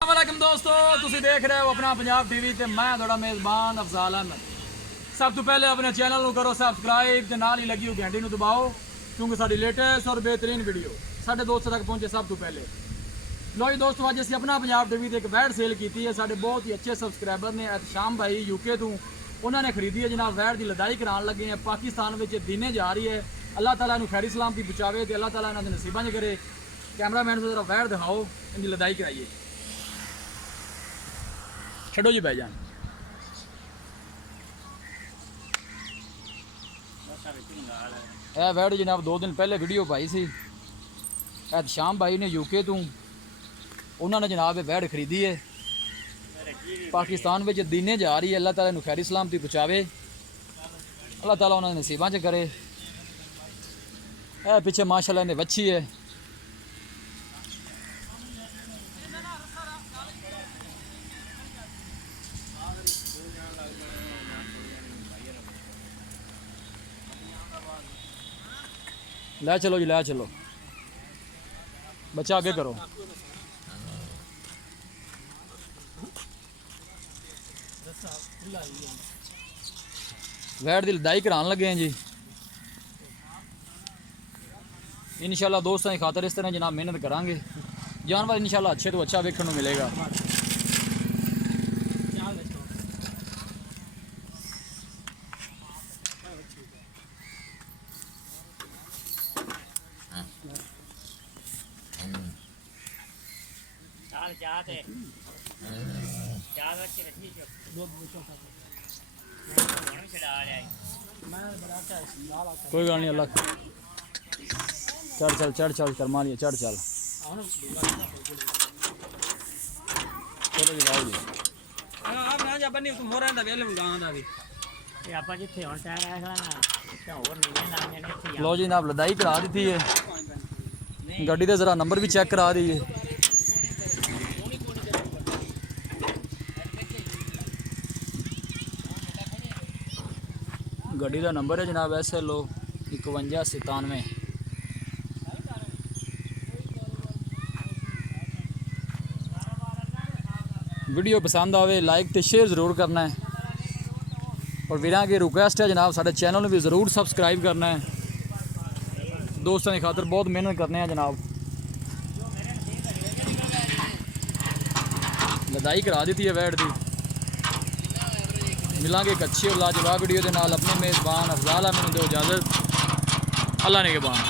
वालेकुम दोस्तों, तुसी देख रहे हो अपना पंजाब टीवी ते मैं थोड़ा मेज़बान अफजाल अहमद। सब तो पहले अपने चैनल को करो सबसक्राइब ते नाल ही लगी हुई घंटी को दबाओ क्योंकि साडी लेटेस्ट और बेहतरीन वीडियो साडे दोस्तों तक पहुंचे सब तो पहले। लो जी दोस्तों, अज असीं अपना पंजाब टीवी ते एक वैड सेल की है। साडे बहुत ही अच्छे सबसक्राइबर ने एहतशाम भाई यूके तो उन्होंने खरीदी है जनाब। वैड की लदाई कराने लगे हैं। पाकिस्तान में दिने जा रही है। अल्लाह ताला इन्हूं खैरी सलामती बचावे तो अल्लाह ताला इन्होंने नसीबां च करे। कैमरामैन से जरा वैड दिखाओ, इनकी लदाई कराइए। छड़ो जी भाईजान। वैड जनाब 2 दिन पहले वीडियो पाई सी। एहतशाम भाई ने यूके तो उन्होंने जनाब वैड खरीदी है। पाकिस्तान में दिने जा रही है। अल्लाह ताला इन्हूं खैरी सलामती पहुँचावे, अल्लाह ताला उन्होंने नसीबां च करे। पिछे माशाल्लाह इन्हें वच्छी है। लै चलो जी, लै चलो बच्चा आगे करो। वैड की लदाई कराने लगे हैं जी। इंशाल्लाह दोस्तों की खातर इस तरह जनाब मेहनत करांगे। जानवर इंशाल्लाह अच्छे तो अच्छा देखने को मिलेगा। कोई गल नहीं, अल्लाह चढ़ चल चढ़ चल कर्मा लिया, चढ़ चल। चलो जी लाओ जी। लो जी जनाब लदाई करा दी है। गड्डी का जरा नंबर भी चेक करा दी है। गड्डी का नंबर है जनाब SLO 5197। वीडियो पसंद आवे लाइक तो शेयर ज़रूर करना है। और वीरां की रिक्वेस्ट है जनाब साढ़े चैनल भी ज़रूर सबसक्राइब करना है। दोस्तों की खातर बहुत मेहनत करने हैं जनाब। लदाई करा दी है वैड की। मिलांगे एक अच्छी और लाजवाब वीडियो के नाल। अपने मेज़बान अफजाल अहमद दो इजाज़त। अल्लाह ने के बाद।